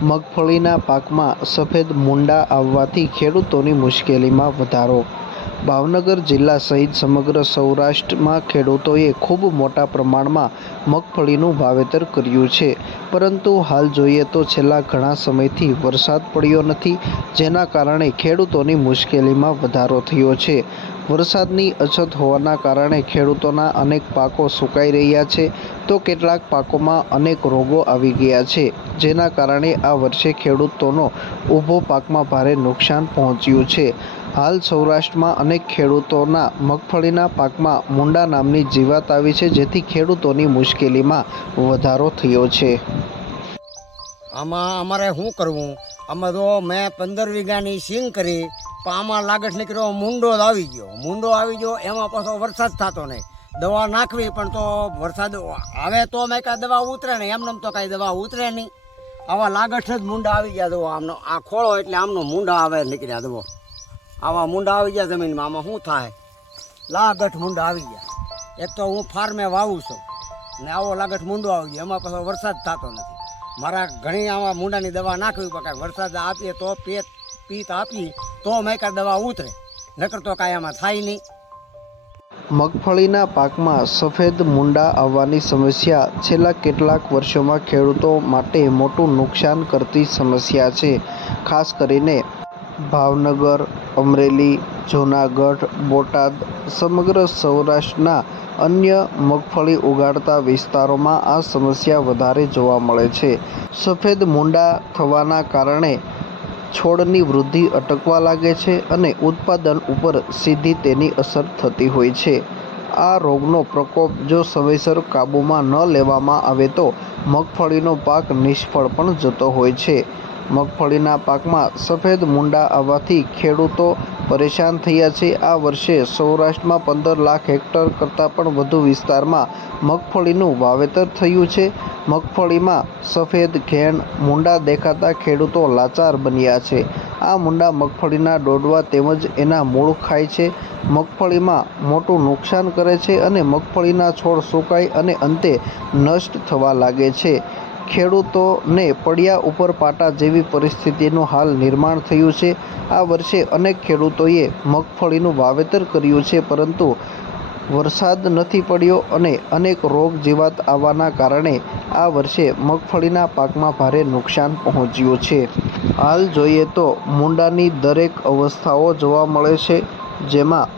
મગફળીના પાકમાં સફેદ મૂંડા આવવાથી ખેડૂતોની મુશ્કેલીમાં વધારો. ભાવનગર જિલ્લા સહિત સમગ્ર સૌરાષ્ટ્રમાં ખેડૂતોએ ખૂબ મોટા પ્રમાણમાં મગફળીનું વાવેતર કર્યું છે. પરંતુ હાલ જોઈએ તો છેલ્લા ઘણા સમયથી વરસાદ પડ્યો નથી, જેના કારણે ખેડૂતોની મુશ્કેલીમાં વધારો થયો છે. વરસાદની અછત હોવાના કારણે ખેડૂતોના અનેક પાકો સુકાઈ રહ્યા છે, તો કેટલાક પાકોમાં અનેક રોગો આવી ગયા છે, જેના કારણે આ વર્ષે ખેડૂતોનો ઊભો પાકમાં ભારે નુકસાન પહોંચ્યું છે. હાલ સૌરાષ્ટ્રમાં અનેક ખેડૂતોના મગફળીના પાકમાં મૂંડા નામની જીવાત આવી છે, જેથી ખેડૂતોની મુશ્કેલીમાં વધારો થયો છે. આમાં અમારે શું કરવું? આમાં તો મેં 15 વીઘાની સિંગ કરી, પણ આમાં લાગટ નીકળ્યો, મૂંડો આવી ગયો. એમાં પાછો વરસાદ થતો નહીં. દવા નાખવી પણ તો વરસાદ આવે તો મેં કાંઈ દવા ઉતરે નહીં, એમને તો કાંઈ દવા ઉતરે નહીં. આવા લાગઠ જ મૂંડા આવી ગયા. દવા આમનો આ ખોળો એટલે આમનો મૂંડા આવે નીકળ્યા. દવો આવા મૂંડા આવી ગયા જમીનમાં. આમાં શું થાય? લાગઠ મૂંડા આવી ગયા. એક તો હું ફાર્મે વાવું છું ને આવો લાગઠ મૂંડો આવી ગયો. એમાં પાછો વરસાદ થતો નથી. મારા ઘણી આવા મૂંડાની દવા નાખવી પડે. વરસાદ આપીએ તો પીત આપીએ તો મેં કાંઈ દવા ઉતરે, નકર તો કાંઈ આમાં થાય નહીં. મગફળીના પાકમાં સફેદ મૂંડા આવવાની સમસ્યા છેલ્લા કેટલાક વર્ષોમાં ખેડૂતો માટે મોટું નુકસાન કરતી સમસ્યા છે. ખાસ કરીને ભાવનગર, અમરેલી, જૂનાગઢ, બોટાદ, સમગ્ર સૌરાષ્ટ્રના અન્ય મગફળી ઉગાડતા વિસ્તારોમાં આ સમસ્યા વધારે જોવા મળે છે. સફેદ મૂંડા થવાના કારણે છોડની વૃદ્ધિ અટકવા લાગે છે અને ઉત્પાદન ઉપર સીધી તેની અસર થતી હોય છે. આ રોગનો પ્રકોપ જો સમયસર કાબૂમાં ન લેવામાં આવે તો મગફળીનો પાક નિષ્ફળ પણ જતો હોય છે. મગફળીના પાકમાં સફેદ મૂંડા આવવાથી ખેડૂતો પરેશાન થયા છે. આ વર્ષે સૌરાષ્ટ્રમાં 15 લાખ હેક્ટર કરતાં પણ વધુ વિસ્તારમાં મગફળીનું વાવેતર થયું છે. મગફળીમાં સફેદ ઘેણ મૂંડા દેખાતા ખેડૂતો લાચાર બન્યા છે. આ મૂંડા મગફળીના ડોડવા તેમજ એના મૂળ ખાય છે, મગફળીમાં મોટું નુકસાન કરે છે અને મગફળીના છોડ સુકાય અને અંતે નષ્ટ થવા લાગે છે. ખેડૂતોને પડ્યા ઉપર પાટા જેવી પરિસ્થિતિનું હાલ નિર્માણ થયું છે. આ વર્ષે અનેક ખેડૂતોએ મગફળીનું વાવેતર કર્યું છે, પરંતુ વરસાદ નથી પડ્યો અને અનેક રોગ જીવાત આવવાના કારણે આ વર્ષે મગફળીના પાકમાં ભારે નુકસાન પહોંચ્યું છે. હાલ જોઈએ તો મૂંડાની દરેક અવસ્થાઓ જોવા મળે છે, જેમાં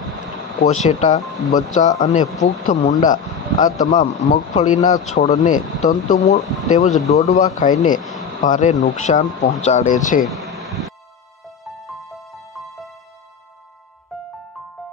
કોશેટા, બચ્ચા અને પુખ્ત મૂંડા આ તમામ મગફળીના છોડને તંતુમૂળ તેમજ ડોડવા ખાઈને ભારે નુકસાન પહોંચાડે છે.